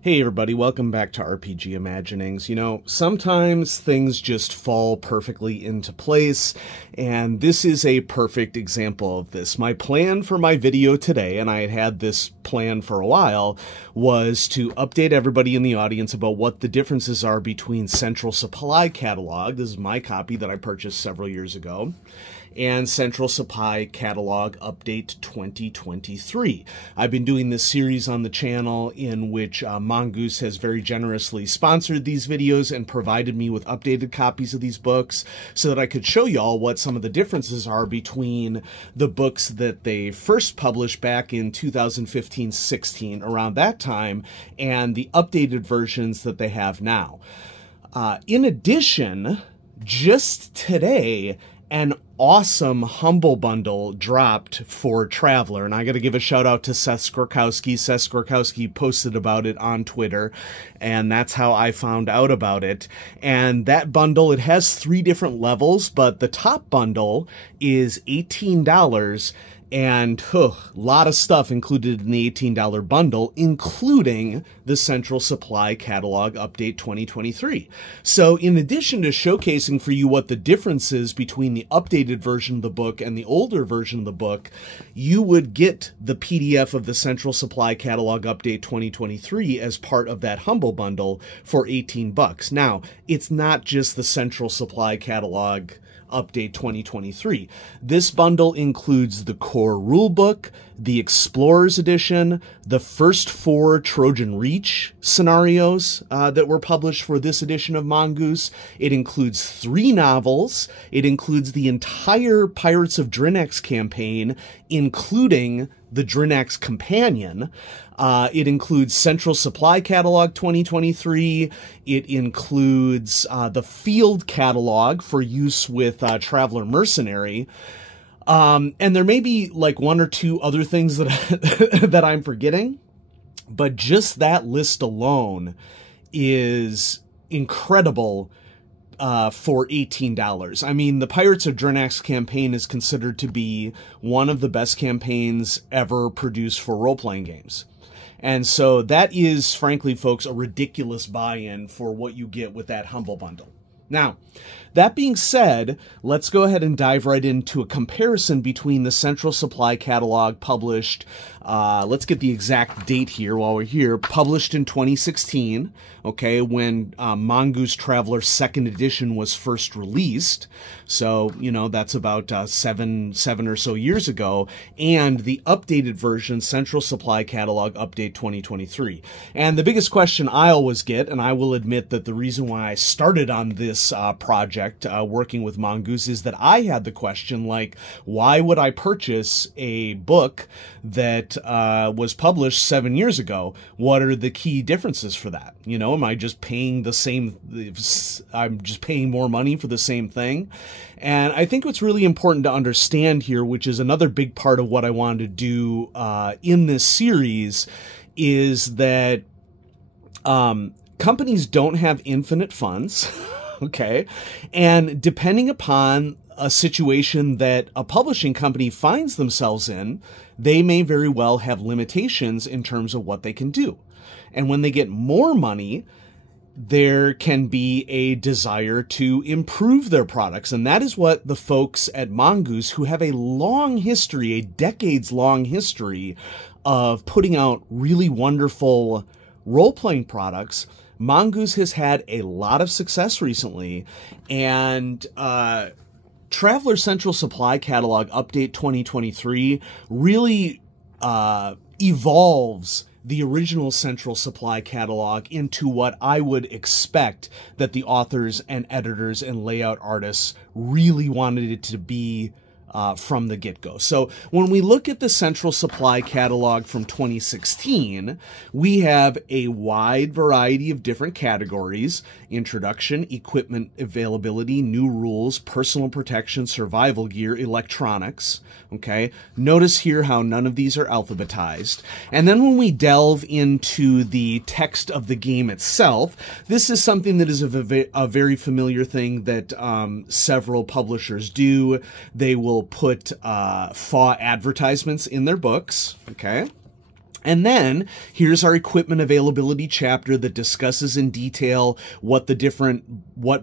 Hey everybody, welcome back to RPG Imaginings. You know, sometimes things just fall perfectly into place, and this is a perfect example of this. My plan for my video today, and I had had this plan for a while, was to update everybody in the audience about what the differences are between Central Supply Catalog, this is my copy that I purchased several years ago, and Central Supply Catalog Update 2023. I've been doing this series on the channel in which Mongoose has very generously sponsored these videos and provided me with updated copies of these books so that I could show y'all what some of the differences are between the books that they first published back in 2015-16, around that time, and the updated versions that they have now. In addition, just today, an awesome Humble Bundle dropped for Traveler, and I got to give a shout out to Seth Skorkowski. Seth Skorkowski posted about it on Twitter, and that's how I found out about it. And that bundle, it has 3 different levels, but the top bundle is $18, and a lot of stuff included in the $18 bundle, including the Central Supply Catalog Update 2023. So in addition to showcasing for you what the difference is between the updated version of the book and the older version of the book, you would get the PDF of the Central Supply Catalog Update 2023 as part of that Humble Bundle for 18 bucks. Now, it's not just the Central Supply Catalog Update 2023. This bundle includes the core rulebook, the Explorer's Edition, the first 4 Trojan Reach scenarios that were published for this edition of Mongoose. It includes 3 novels. It includes the entire Pirates of Drinax campaign, including the Drinax Companion. It includes Central Supply Catalog 2023. It includes the Field Catalog for use with Traveler Mercenary. And there may be like 1 or 2 other things that, that I'm forgetting, but just that list alone is incredible for $18. I mean, the Pirates of Drinax campaign is considered to be one of the best campaigns ever produced for role-playing games. And so that is, frankly, folks, a ridiculous buy-in for what you get with that Humble Bundle. Now, that being said, let's go ahead and dive right into a comparison between the Central Supply Catalog published, let's get the exact date here while we're here, published in 2016, okay, when Mongoose Traveler 2nd Edition was first released. So, you know, that's about seven or so years ago, and the updated version, Central Supply Catalog Update 2023. And the biggest question I always get, and I will admit that the reason why I started on this project, working with Mongoose, is that I had the question, like, why would I purchase a book that was published 7 years ago? What are the key differences for that? You know, am I just paying the same, I'm just paying more money for the same thing? And I think what's really important to understand here, which is another big part of what I wanted to do in this series, is that companies don't have infinite funds. Okay, and depending upon a situation that a publishing company finds themselves in, they may very well have limitations in terms of what they can do. And when they get more money, there can be a desire to improve their products. And that is what the folks at Mongoose, who have a long history, a decades-long history of putting out really wonderful role-playing products, Mongoose has had a lot of success recently, and Traveler Central Supply Catalog Update 2023 really evolves the original Central Supply Catalog into what I would expect that the authors and editors and layout artists really wanted it to be from the get-go. So when we look at the Central Supply Catalog from 2016, we have a wide variety of different categories: introduction, equipment availability, new rules, personal protection, survival gear, electronics. Okay, notice here how none of these are alphabetized. And then when we delve into the text of the game itself, this is something that is a very familiar thing that several publishers do. They will put FAW advertisements in their books, okay? And then here's our equipment availability chapter that discusses in detail what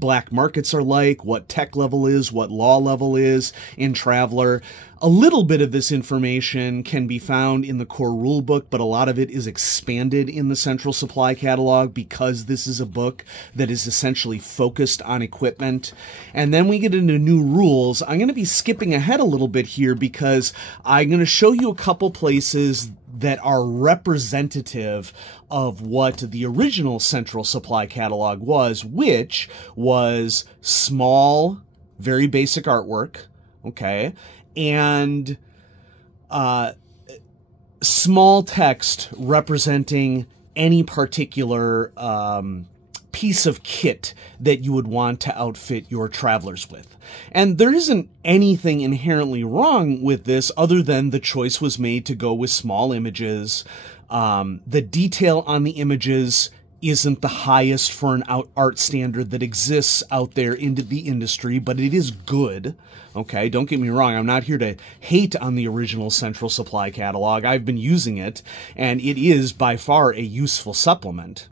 black markets are like, what tech level is, what law level is in Traveller. A little bit of this information can be found in the core rulebook, but a lot of it is expanded in the Central Supply Catalog because this is a book that is essentially focused on equipment. And then we get into new rules. I'm going to be skipping ahead a little bit here because I'm going to show you a couple places that are representative of what the original Central Supply Catalog was, which was small, very basic artwork, okay, and small text representing any particular piece of kit that you would want to outfit your travelers with. And there isn't anything inherently wrong with this other than the choice was made to go with small images. The detail on the images isn't the highest for an art standard that exists out there into the industry, but it is good. Okay, don't get me wrong, I'm not here to hate on the original Central Supply Catalog. I've been using it, and it is by far a useful supplement.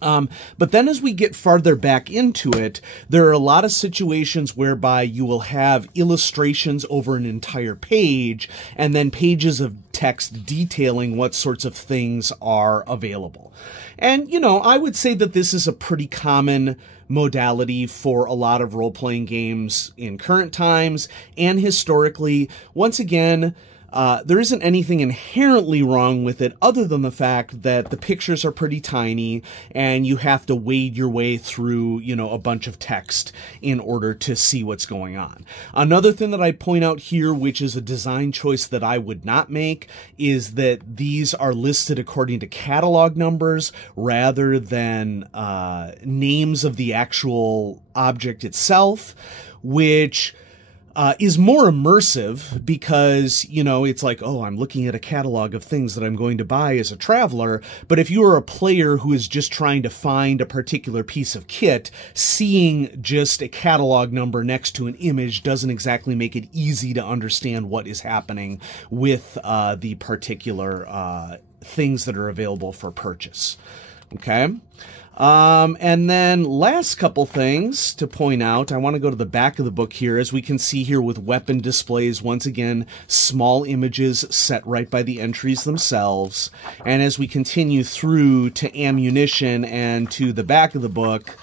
But then as we get farther back into it, there are a lot of situations whereby you will have illustrations over an entire page and then pages of text detailing what sorts of things are available. And, you know, I would say that this is a pretty common modality for a lot of role-playing games in current times and historically. Once again, there isn't anything inherently wrong with it other than the fact that the pictures are pretty tiny and you have to wade your way through, you know, a bunch of text in order to see what's going on. Another thing that I point out here, which is a design choice that I would not make, is that these are listed according to catalog numbers rather than names of the actual object itself, which is more immersive because, you know, it's like, oh, I'm looking at a catalog of things that I'm going to buy as a traveler. But if you are a player who is just trying to find a particular piece of kit, seeing just a catalog number next to an image doesn't exactly make it easy to understand what is happening with the particular things that are available for purchase. Okay? And then last couple things to point out, I want to go to the back of the book here. As we can see here with weapon displays, once again, small images set right by the entries themselves. And as we continue through to ammunition and to the back of the book,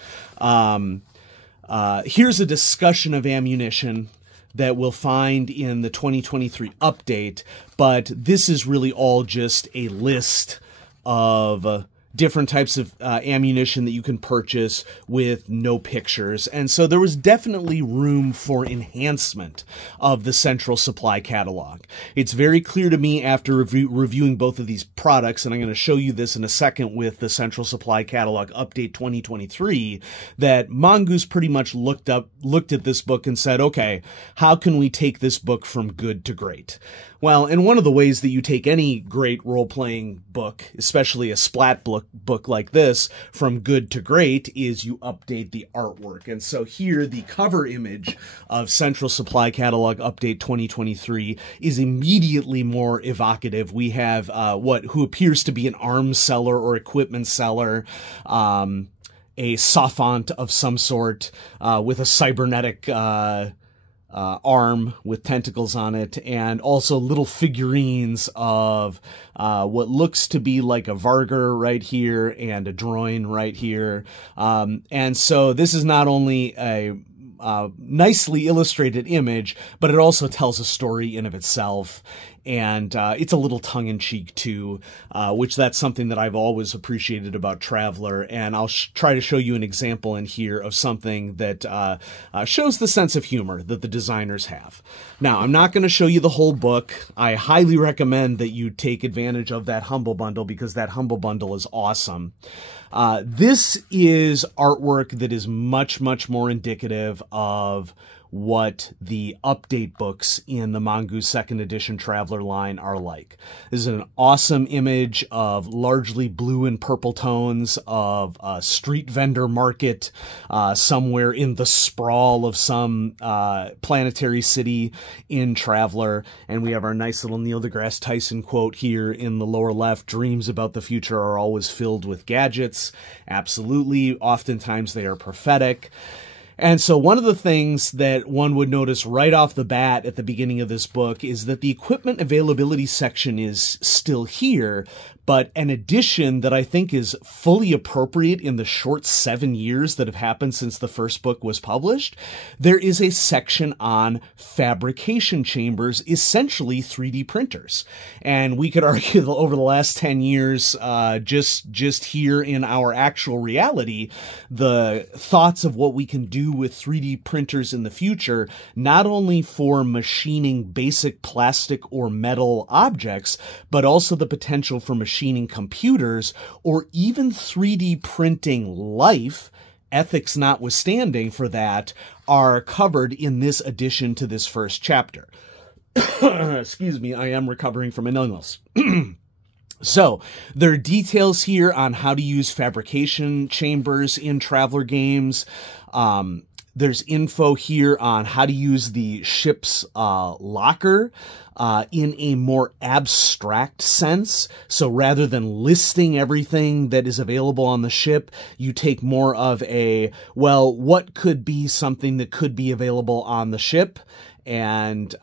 here's a discussion of ammunition that we'll find in the 2023 update, but this is really all just a list of different types of ammunition that you can purchase with no pictures. And so there was definitely room for enhancement of the Central Supply Catalog. It's very clear to me after reviewing both of these products, and I'm going to show you this in a second with the Central Supply Catalog Update 2023, that Mongoose pretty much looked at this book and said, okay, how can we take this book from good to great? Well, and one of the ways that you take any great role-playing book, especially a splat book like this, from good to great is you update the artwork. And so here, the cover image of Central Supply Catalog Update 2023 is immediately more evocative. We have who appears to be an arms seller or equipment seller, a sophont of some sort with a cybernetic arm with tentacles on it, and also little figurines of what looks to be like a Vargur right here and a Droin right here. And so this is not only a nicely illustrated image, but it also tells a story in of itself. And it's a little tongue-in-cheek too, which that's something that I've always appreciated about Traveller, and I'll try to show you an example in here of something that shows the sense of humor that the designers have. Now, I'm not going to show you the whole book. I highly recommend that you take advantage of that Humble Bundle because that Humble Bundle is awesome. This is artwork that is much, much more indicative of what the update books in the Mongoose 2nd Edition Traveler line are like. This is an awesome image of largely blue and purple tones of a street vendor market somewhere in the sprawl of some planetary city in Traveler. And we have our nice little Neil deGrasse Tyson quote here in the lower left: "Dreams about the future are always filled with gadgets." Absolutely. Oftentimes they are prophetic. And so one of the things that one would notice right off the bat at the beginning of this book is that the equipment availability section is still here, but an addition that I think is fully appropriate in the short 7 years that have happened since the first book was published. There is a section on fabrication chambers, essentially 3D printers. And we could argue that over the last 10 years, just here in our actual reality, the thoughts of what we can do with 3D printers in the future, not only for machining basic plastic or metal objects, but also the potential for machining computers or even 3D printing life, ethics notwithstanding for that, are covered in this addition to this first chapter. Excuse me, I am recovering from an illness. So, there are details here on how to use fabrication chambers in Traveler games. There's info here on how to use the ship's locker in a more abstract sense. So rather than listing everything that is available on the ship, you take more of a, well, what could be something that could be available on the ship, and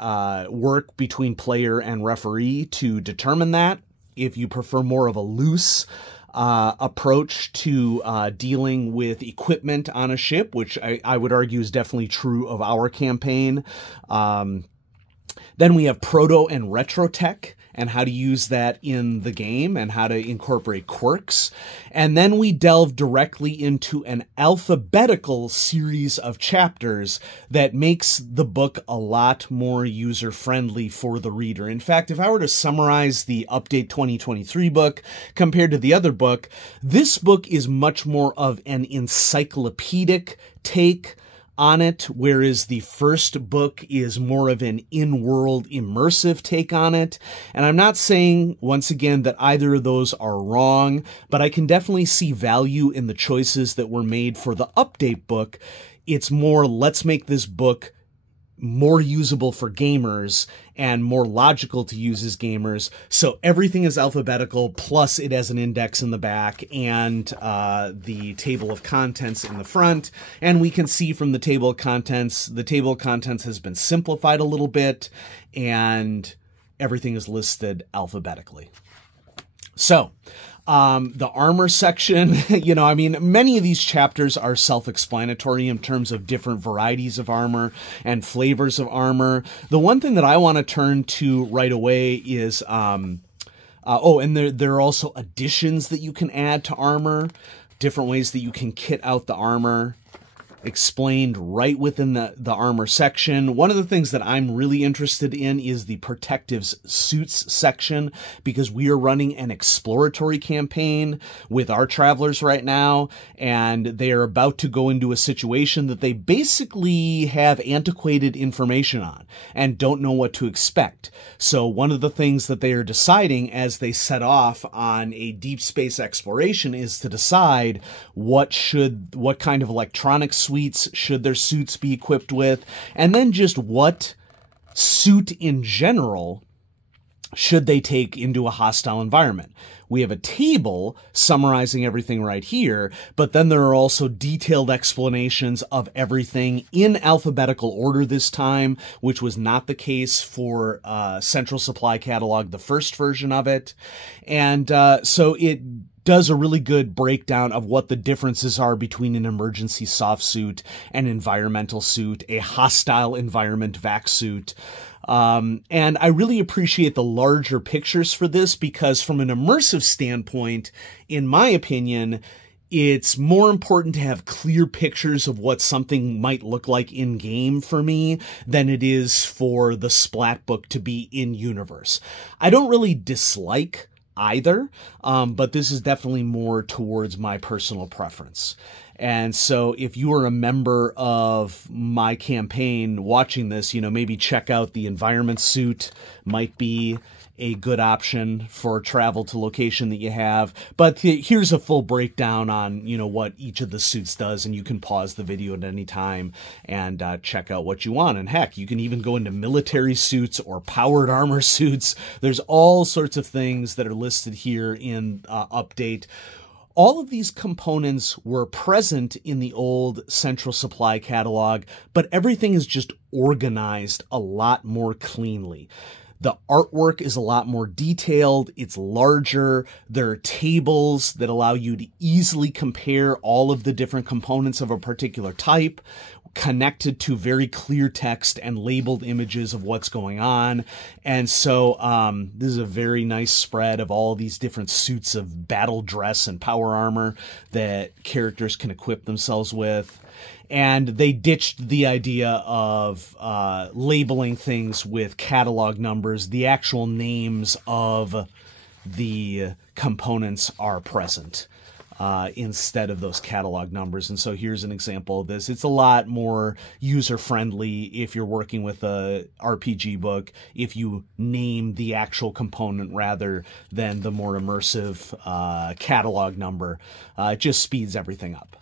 work between player and referee to determine that. If you prefer more of a loose approach to dealing with equipment on a ship, which I would argue is definitely true of our campaign. Then we have proto and retro tech and how to use that in the game and how to incorporate quirks. And then we delve directly into an alphabetical series of chapters that makes the book a lot more user-friendly for the reader. In fact, if I were to summarize the Update 2023 book compared to the other book, this book is much more of an encyclopedic take on it, whereas the first book is more of an in-world immersive take on it. And I'm not saying, once again, that either of those are wrong, but I can definitely see value in the choices that were made for the update book. It's more, let's make this book more usable for gamers and more logical to use as gamers. So everything is alphabetical, plus it has an index in the back and the table of contents in the front. And we can see from the table of contents, the table of contents has been simplified a little bit and everything is listed alphabetically. So, the armor section, you know, I mean, many of these chapters are self-explanatory in terms of different varieties of armor and flavors of armor. The one thing that I want to turn to right away is, and there are also additions that you can add to armor, different ways that you can kit out the armor, explained right within the armor section. One of the things that I'm really interested in is the protective suits section, because we are running an exploratory campaign with our travelers right now, and they are about to go into a situation that they basically have antiquated information on and don't know what to expect. So one of the things that they are deciding as they set off on a deep space exploration is to decide what kind of electronic suites should their suits be equipped with, and then just what suit in general should they take into a hostile environment. We have a table summarizing everything right here, but then there are also detailed explanations of everything in alphabetical order this time, which was not the case for Central Supply Catalog, the first version of it. And so it does a really good breakdown of what the differences are between an emergency soft suit, an environmental suit, a hostile environment vac suit. And I really appreciate the larger pictures for this, because from an immersive standpoint, in my opinion, it's more important to have clear pictures of what something might look like in-game for me than it is for the splat book to be in-universe. I don't really dislike either, but this is definitely more towards my personal preference. And so if you are a member of my campaign watching this, you know, maybe check out the environment suit, might be a good option for travel to location that you have. But here's a full breakdown on, you know, what each of the suits does, and you can pause the video at any time and check out what you want. And heck, you can even go into military suits or powered armor suits. There's all sorts of things that are listed here in Update. All of these components were present in the old Central Supply Catalog, but everything is just organized a lot more cleanly. The artwork is a lot more detailed, it's larger, there are tables that allow you to easily compare all of the different components of a particular type, connected to very clear text and labeled images of what's going on. And so this is a very nice spread of all these different suits of battle dress and power armor that characters can equip themselves with. And they ditched the idea of labeling things with catalog numbers. The actual names of the components are present instead of those catalog numbers. And so here's an example of this. It's a lot more user-friendly if you're working with a RPG book, if you name the actual component rather than the more immersive catalog number. It just speeds everything up.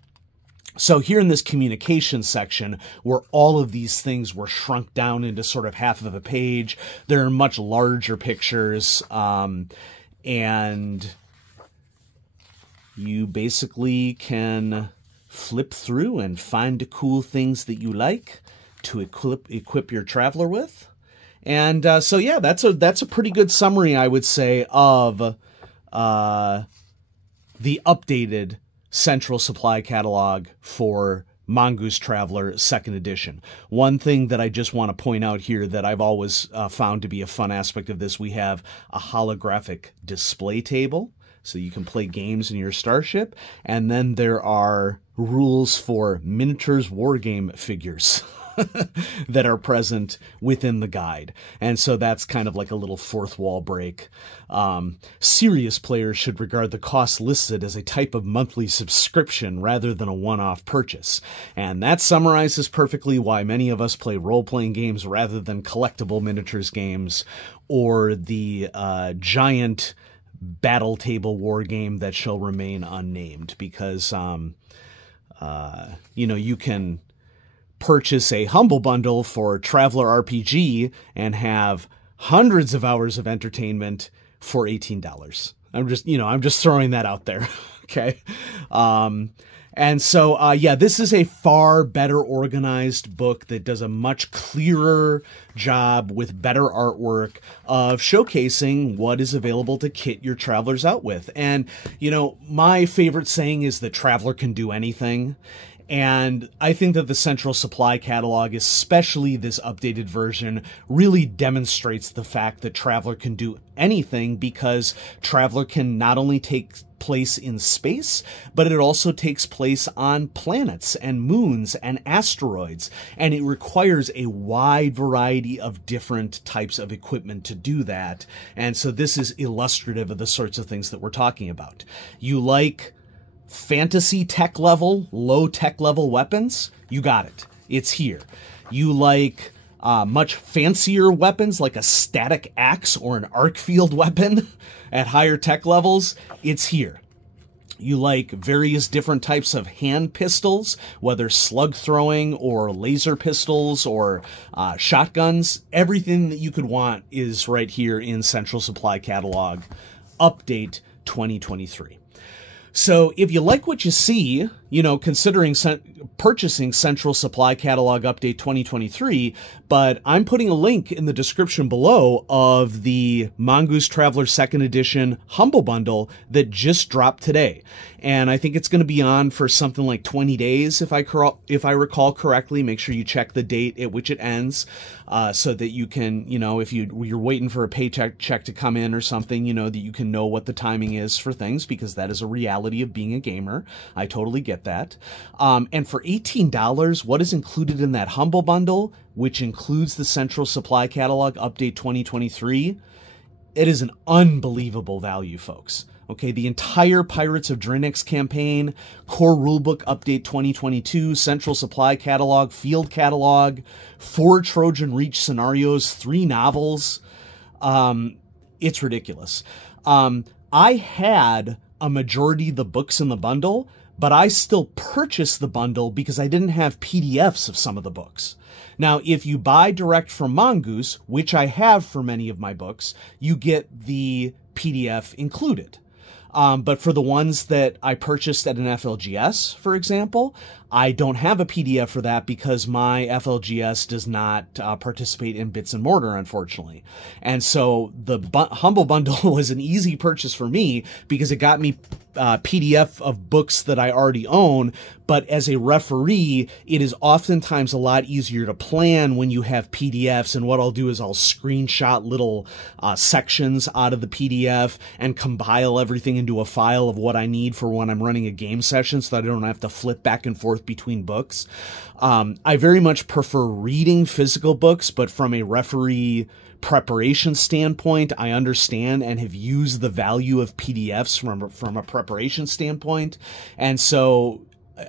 So here in this communication section, where all of these things were shrunk down into sort of half of a page, there are much larger pictures, and you basically can flip through and find the cool things that you like to equip your traveler with. And so yeah, that's a pretty good summary, I would say, of the updated Central Supply Catalog for Mongoose Traveler 2nd Edition. One thing that I just want to point out here that I've always found to be a fun aspect of this, we have a holographic display table, so you can play games in your starship, and then there are rules for miniatures wargame figures that are present within the guide. And so that's kind of like a little fourth wall break. Serious players should regard the cost listed as a type of monthly subscription rather than a one-off purchase. And that summarizes perfectly why many of us play role-playing games rather than collectible miniatures games or the giant battle table war game that shall remain unnamed, because you know, you can purchase a Humble Bundle for Traveler RPG and have hundreds of hours of entertainment for $18. I'm just throwing that out there. Okay. And so, yeah, this is a far better organized book that does a much clearer job with better artwork of showcasing what is available to kit your travelers out with. And, you know, my favorite saying is that Traveler can do anything. And I think that the Central Supply Catalog, especially this updated version, really demonstrates the fact that Traveler can do anything, because Traveler can not only take place in space, but it also takes place on planets and moons and asteroids, and it requires a wide variety of different types of equipment to do that. And so this is illustrative of the sorts of things that we're talking about. You like fantasy tech level, low tech level weapons? You got it. It's here. You like much fancier weapons like a static axe or an arc field weapon at higher tech levels? It's here. You like various different types of hand pistols, whether slug throwing or laser pistols or shotguns? Everything that you could want is right here in Central Supply Catalog Update 2023. So if you like what you see, you know, considering purchasing Central Supply Catalog Update 2023, but I'm putting a link in the description below of the Mongoose Traveler 2nd Edition Humble Bundle that just dropped today. And I think it's going to be on for something like 20 days, if I recall correctly. Make sure you check the date at which it ends, so that you can, you know, if you're waiting for a paycheck to come in or something, you know, that you can know what the timing is for things, because that is a reality of being a gamer. I totally get that. And for $18, what is included in that Humble Bundle, which includes the Central Supply Catalog Update 2023, It is an unbelievable value, folks. Okay, the entire Pirates of Drinix campaign, core rulebook update 2022, central supply catalog, field catalog, 4 Trojan Reach scenarios, 3 novels. It's ridiculous. I had a majority of the books in the bundle, but I still purchased the bundle because I didn't have PDFs of some of the books. Now, if you buy direct from Mongoose, which I have for many of my books, you get the PDF included. But for the ones that I purchased at an FLGS, for example, I don't have a PDF for that because my FLGS does not participate in Bits and Mortar, unfortunately. And so the Humble Bundle was an easy purchase for me because it got me PDF of books that I already own. But as a referee, it is oftentimes a lot easier to plan when you have PDFs. And what I'll do is I'll screenshot little sections out of the PDF and compile everything into a file of what I need for when I'm running a game session so that I don't have to flip back and forth between books. I very much prefer reading physical books, but from a referee preparation standpoint, I understand and have used the value of PDFs from a preparation standpoint. And so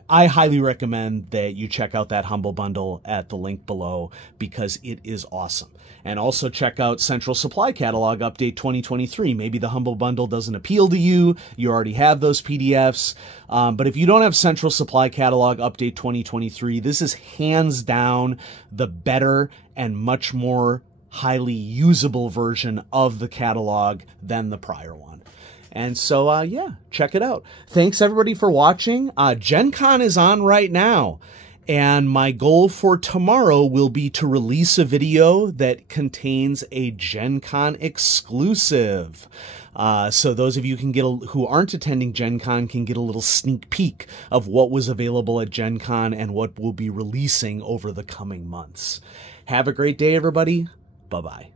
I highly recommend that you check out that Humble Bundle at the link below because it is awesome. And also check out Central Supply Catalog Update 2023. Maybe the Humble Bundle doesn't appeal to you. You already have those PDFs. But if you don't have Central Supply Catalog Update 2023, this is hands down the better and much more highly usable version of the catalog than the prior one. And so, yeah, check it out. Thanks, everybody, for watching. Gen Con is on right now. And my goal for tomorrow will be to release a video that contains a Gen Con exclusive. So those of you who aren't attending Gen Con can get a little sneak peek of what was available at Gen Con and what we'll be releasing over the coming months. Have a great day, everybody. Bye-bye.